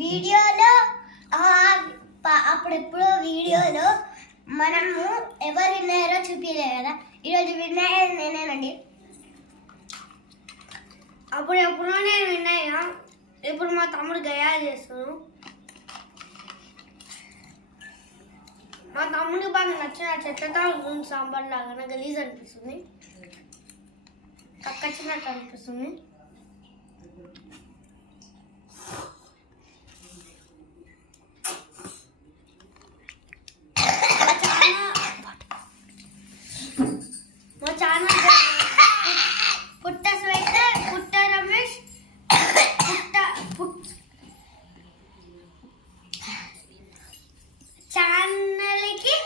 వీడియోలో అప్పుడెప్పుడో వీడియోలో మనము ఎవరు విన్నారో చూపించలే కదా, ఈరోజు విన్నాయేది నేనేనండి. అప్పుడు ఎప్పుడో నేను విన్నాయా, ఇప్పుడు మా తమ్ముడు గయా చేస్తాను. మా తమ్ముడికి బాగా నచ్చిన చెత్తతో సాంబార్ లాగా గలీజ్ అనిపిస్తుంది, కక్కచ్చినట్టు అనిపిస్తుంది. మా ఛానల్ పుట్ట స్వైటర్, పుట్ట రమేష్, ఛానల్కి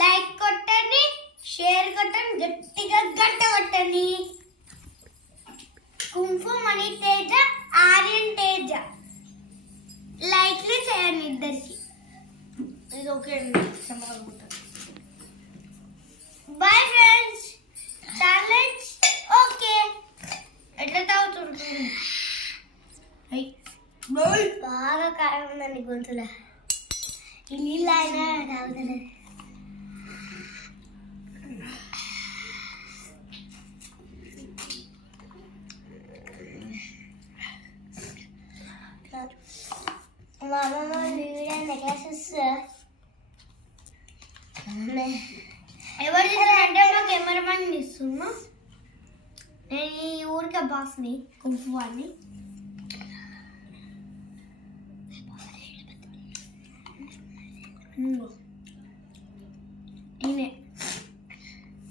లైక్ కొట్టండి, షేర్ కొట్టండి, గట్టిగా గంట కొట్టండి. కుంఫు మణి తేజ, ఆర్యన్ తేజ లైక్లు చేయండి ఇద్దరికి. ఇది ఓకే అండి, బాయ్ ఫ్రెండ్స్. Challenge okay. ఎట్లా తాగుతుంది? బాగా కారం ఉందండి గొంతులో. ఈ నీళ్ళు అయినా తాగుతుంది. మా అమ్మమ్మ వీడియో నెక్లెసెస్ ఎవరు చేశారంటే మా కెమెరామెన్ ఇస్తున్నా. నేను ఈ ఊరికే బాస్ని, కుంఫు వాడిని.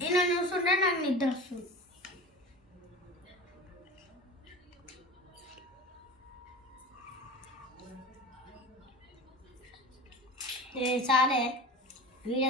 ఈయన చూస్తుంటే నాకు నిద్ర వస్తుంది. చాలే వీడియో